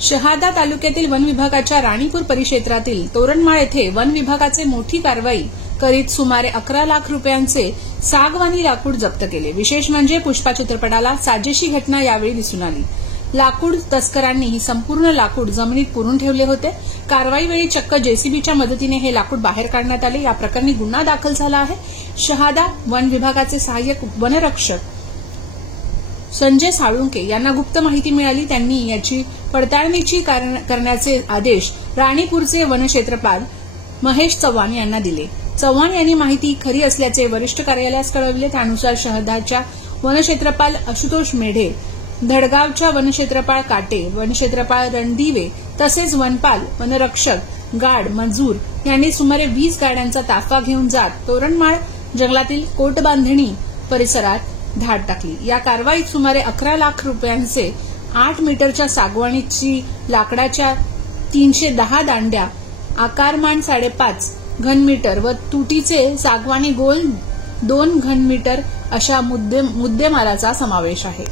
शहादा तालुक्यातील वन विभागाच्या राणीपूर परिक्षेत्रातील तोरणमाळ येथे वन विभागाचे मोठी कारवाई करीत सुमारे 11 लाख रुपयांचे सागवानी लाकूड जप्त केले। विशेष म्हणजे पुष्पा चित्रपटाला साजेशी घटना यावेळी दिसून आली। लाकूड तस्करांनी ही संपूर्ण लाकूड जमिनीत पुरून ठेवले होते। कारवाईवेळी चक्क जेसीबीच्या मदतीने हे लाकूड बाहेर काढण्यात आले। या प्रकरणी गुन्हा दाखल झाला आहे। शहादा वन विभागाचे सहाय्यक वनरक्षक संजय साळुंके यांना गुप्त माहिती मिळाली। त्यांनी याची पडताळणीची करण्याचे आदेश राणीपूरचे वनक्षेत्रपाल महेश चव्हाण यांना दिले। चव्हाण यांनी माहिती खरी असल्याचे वरिष्ठ कार्यालयास कळविले। त्यानुसार शहराच्या वनक्षेत्रपाल आशुतोष मेढे, धडगावच्या वनक्षेत्रपाल काटे, वनक्षेत्रपाल रणदिवे तसेच वनपाल, वनरक्षक, गार्ड, मजूर यांनी सुमारे 20 गाड्यांचा ताफा घेऊन जात तोरणमाळ जंगलातील कोटबांधणी परिसरात धाड टाकली। या कारवाईत सुमारे 11 लाख रुपयांचे 8 मीटरच्या सागवानीची लाकडाच्या 310 दांड्या, आकारमान 5.5 घनमीटर व तुटीचे सागवानी गोल 2 घनमीटर अशा मुद्देमालाचा समावेश आहे।